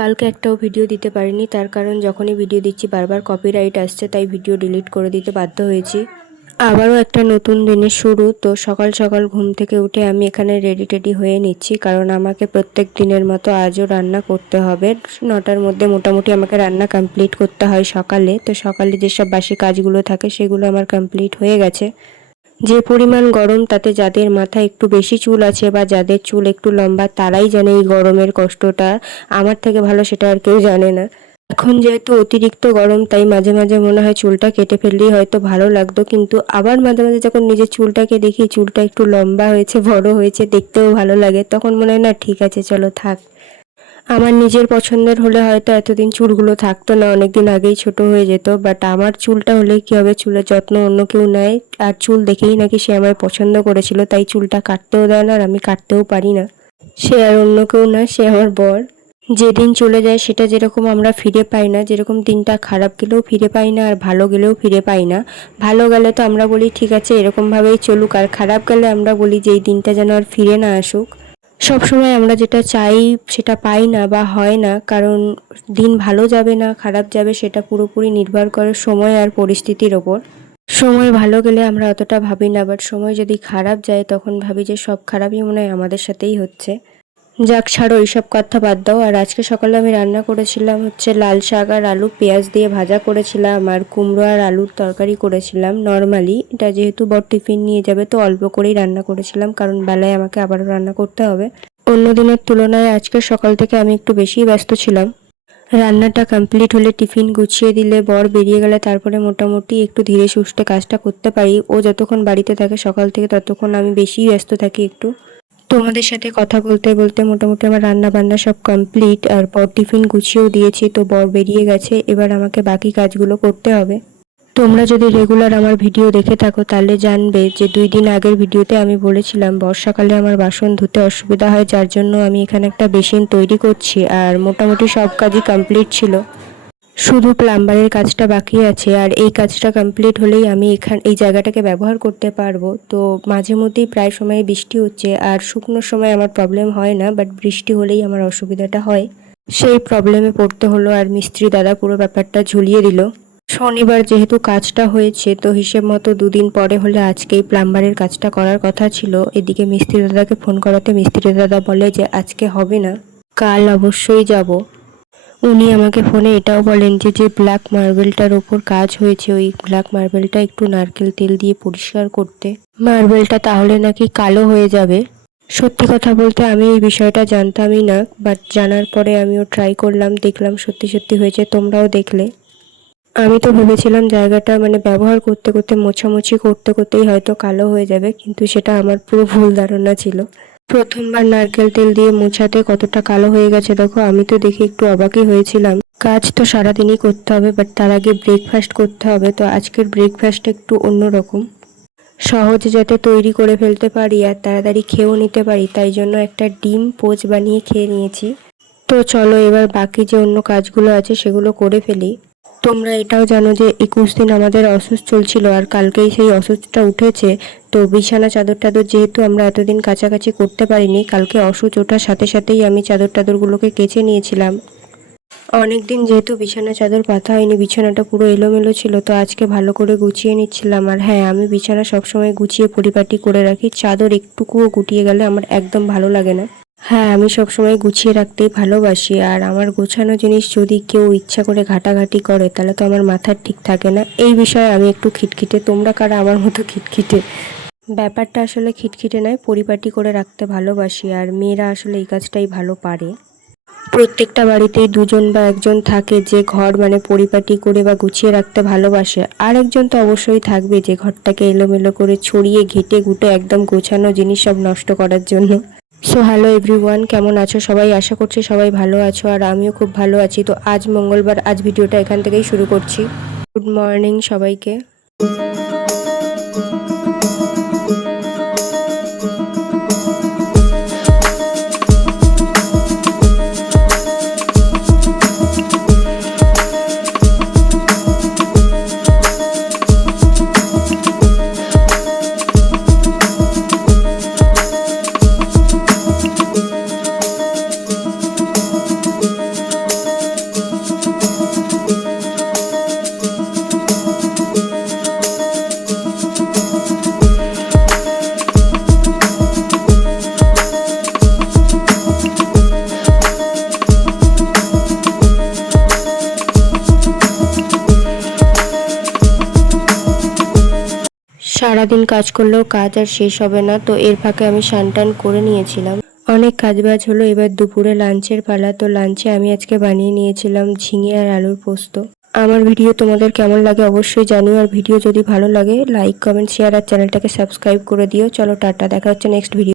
কালকে একটাও ভিডিও দিতে পারিনি, তার কারণ যখনই ভিডিও দিচ্ছি বারবার কপিরাইট আসছে, তাই ভিডিও ডিলিট করে দিতে বাধ্য হয়েছি। আবারও একটা নতুন দিনের শুরু। তো সকাল সকাল ঘুম থেকে উঠে আমি এখানে রেডি টেডি হয়ে নিচ্ছি, কারণ আমাকে প্রত্যেক দিনের মতো আজও রান্না করতে হবে। 9টার মধ্যে মোটামুটি আমাকে রান্না কমপ্লিট করতে হয় সকালে। তো সকালে যেসব বাসি কাজগুলো থাকে সেগুলো আমার কমপ্লিট হয়ে গেছে। যে পরিমাণ গরম, তাতে যাদের মাথায় একটু বেশি চুল আছে বা যাদের চুল একটু লম্বা তারাই জানে এই গরমের কষ্টটা। আমার থেকে ভালো সেটা আর কেউ জানে না। এখন যেহেতু অতিরিক্ত গরম, তাই মাঝে মাঝে মনে হয় চুলটা কেটে ফেললেই হয়তো ভালো লাগতো, কিন্তু আবার মাঝে মাঝে যখন নিজের চুলটাকে দেখি চুলটা একটু লম্বা হয়েছে, বড় হয়েছে, দেখতেও ভালো লাগে, তখন মনে হয় না ঠিক আছে চলো থাক। আমার নিজের পছন্দের হলে হয়তো এতদিন চুলগুলো থাকতো না, অনেকদিন আগেই ছোট হয়ে যেত। বাট আমার চুলটা হলে কি হবে, চুলের যত্ন অন্য কেউ নেয়। আর চুল দেখেই নাকি সে আমায় পছন্দ করেছিল, তাই চুলটা কাটতেও দেয় না আর আমি কাটতেও পারি না। সে আর অন্য কেউ না, সে আমার বর। যেদিন চলে যায় সেটা যেরকম আমরা ফিরে পাই না, যেরকম দিনটা খারাপ গেলেও ফিরে পাই না আর ভালো গেলেও ফিরে পাই না। ভালো গেলে তো আমরা বলি ঠিক আছে এরকমভাবেই চলুক, আর খারাপ গেলে আমরা বলি যে এই দিনটা যেন আর ফিরে না আসুক। সব সময় আমরা যেটা চাই সেটা পাই না বা হয় না, কারণ দিন ভালো যাবে না খারাপ যাবে সেটা পুরোপুরি নির্ভর করে সময় আর পরিস্থিতির ওপর। সময় ভালো গেলে আমরা অতটা ভাবি না, বাট সময় যদি খারাপ যায় তখন ভাবি যে সব খারাপই মনে হয় আমাদের সাথেই হচ্ছে। যাক ছাড়ো, এইসব কথা বাদ দাও। আর আজকে সকালে আমি রান্না করেছিলাম হচ্ছে লাল শাক আর আলু পেঁয়াজ দিয়ে ভাজা করেছিলাম, আর কুমড়ো আর আলুর তরকারি করেছিলাম নর্মালি। এটা যেহেতু বর টিফিন নিয়ে যাবে তো অল্প করেই রান্না করেছিলাম, কারণ বেলায় আমাকে আবারও রান্না করতে হবে। অন্য দিনের তুলনায় আজকে সকাল থেকে আমি একটু বেশিই ব্যস্ত ছিলাম। রান্নাটা কমপ্লিট হলে টিফিন গুছিয়ে দিলে বর বেরিয়ে গেলে তারপরে মোটামুটি একটু ধীরে সুস্থে কাজটা করতে পারি। ও যতক্ষণ বাড়িতে থাকে সকাল থেকে ততক্ষণ আমি বেশিই ব্যস্ত থাকি একটু। তোমাদের সাথে কথা বলতে বলতে মোটামুটি আমার রান্না বান্না সব কমপ্লিট, আর বর টিফিন গুছিয়েও দিয়েছি, তো বর বেরিয়ে গেছে, এবার আমাকে বাকি কাজগুলো করতে হবে। তোমরা যদি রেগুলার আমার ভিডিও দেখে থাকো তাহলে জানবে যে 2 দিন আগের ভিডিওতে আমি বলেছিলাম বর্ষাকালে আমার বাসন ধুতে অসুবিধা হয়, যার জন্য আমি এখানে একটা বেসিন তৈরি করছি। আর মোটামুটি সব কাজই কমপ্লিট ছিল, শুধু প্লাম্বারের কাজটা বাকি আছে। আর এই কাজটা কমপ্লিট হলেই আমি এই জায়গাটাকে ব্যবহার করতে পারবো। তো মাঝে মধ্যেই প্রায় সময় বৃষ্টি হচ্ছে, আর শুকনোর সময় আমার প্রবলেম হয় না, বাট বৃষ্টি হলেই আমার অসুবিধাটা হয়। সেই প্রবলেমে পড়তে হলো, আর মিস্ত্রি দাদা পুরো ব্যাপারটা ঝুলিয়ে দিল। শনিবার যেহেতু কাজটা হয়েছে, তো হিসেব মতো 2 দিন পরে হলে আজকেই প্লাম্বারের কাজটা করার কথা ছিল। এদিকে মিস্ত্রি দাদাকে ফোন করাতে মিস্ত্রি দাদা বলে যে আজকে হবে না, কাল অবশ্যই যাব। উনি আমাকে ফোনে এটাও বলেন যে যে ব্ল্যাক মার্বেলটার ওপর কাজ হয়েছে ওই ব্ল্যাক মার্বেলটা একটু নারকেল তেল দিয়ে পরিষ্কার করতে, মার্বেলটা তাহলে নাকি কালো হয়ে যাবে। সত্যি কথা বলতে আমি এই বিষয়টা জানতামই না, বাট জানার পরে আমিও ট্রাই করলাম, দেখলাম সত্যি সত্যি হয়েছে, তোমরাও দেখলে। আমি তো ভেবেছিলাম জায়গাটা মানে ব্যবহার করতে করতে মোছামুছি করতে করতেই হয়তো কালো হয়ে যাবে, কিন্তু সেটা আমার পুরো ভুল ধারণা ছিল। প্রথমবার নারকেল তেল দিয়ে মোছাতে কতটা কালো হয়ে গেছে দেখো, আমি তো দেখে একটু অবাকই হয়েছিলাম। কাজ তো সারাদিনই করতে হবে, বাট তার আগে ব্রেকফাস্ট করতে হবে। তো আজকের ব্রেকফাস্ট একটু অন্যরকম, সহজে যাতে তৈরি করে ফেলতে পারি আর তাড়াতাড়ি খেয়েও নিতে পারি, তাই জন্য একটা ডিম পোচ বানিয়ে খেয়ে নিয়েছি। তো চলো এবার বাকি যে অন্য কাজগুলো আছে সেগুলো করে ফেলি। তোমরা এটাও জানো যে 21 দিন আমাদের অসুস্থ চলছিল, আর কালকেই সেই অসুস্থটা উঠেছে। তো বিছানা চাদর টাদর যেহেতু আমরা এতদিন কাছাকাছি করতে পারিনি, কালকে অসুচ ওঠার সাথে সাথেই আমি চাদর টাদরগুলোকে কেচে নিয়েছিলাম। অনেকদিন যেহেতু বিছানা চাদর পাতা হয়নি, বিছানাটা পুরো এলোমেলো ছিল, তো আজকে ভালো করে গুছিয়ে নিচ্ছিলাম। আর হ্যাঁ, আমি বিছানা সবসময় গুছিয়ে পরিপাটি করে রাখি, চাদর একটুকুও গুটিয়ে গেলে আমার একদম ভালো লাগে না। হ্যাঁ, আমি সবসময় গুছিয়ে রাখতেই ভালোবাসি, আর আমার গোছানো জিনিস যদি কেউ ইচ্ছা করে ঘাটাঘাটি করে তাহলে তো আমার মাথার ঠিক থাকে না। এই বিষয়ে আমি একটু খিটখিটে। তোমরা কারা আমার মতো খিটখিটে? ব্যাপারটা আসলে খিটখিটে নয়, পরিপাটি করে রাখতে ভালোবাসি, আর মেয়েরা আসলে এই কাজটাই ভালো পারে। প্রত্যেকটা বাড়িতেই দুজন বা একজন থাকে যে ঘর মানে পরিপাটি করে বা গুছিয়ে রাখতে ভালোবাসে, আর একজন তো অবশ্যই থাকবে যে ঘরটাকে এলোমেলো করে ছড়িয়ে ঘেটে ঘুটে একদম গোছানো জিনিস সব নষ্ট করার জন্য। সো হ্যালো এভরিওয়ান, কেমন আছো সবাই? আশা করছি সবাই ভালো আছো, আর আমিও খুব ভালো আছি। তো আজ মঙ্গলবার, আজ ভিডিওটা এখান থেকেই শুরু করছি। গুড মর্নিং সবাইকে। সারাদিন কাজ করলেও কাজ আর শেষ হবে না, তো এর ফাঁকে আমি স্নান করে নিয়েছিলাম। অনেক কাজবাজ হলো, এবার দুপুরে লাঞ্চের পালা। তো লাঞ্চে আমি আজকে বানিয়ে নিয়েছিলাম ঝিঙে আর আলুর পোস্ত। আমার ভিডিও তোমাদের কেমন লাগে অবশ্যই জানিও, আর ভিডিও যদি ভালো লাগে লাইক কমেন্ট শেয়ার আর চ্যানেলটাকে সাবস্ক্রাইব করে দিও। চলো টাটা, দেখা হচ্ছে নেক্সট ভিডিও।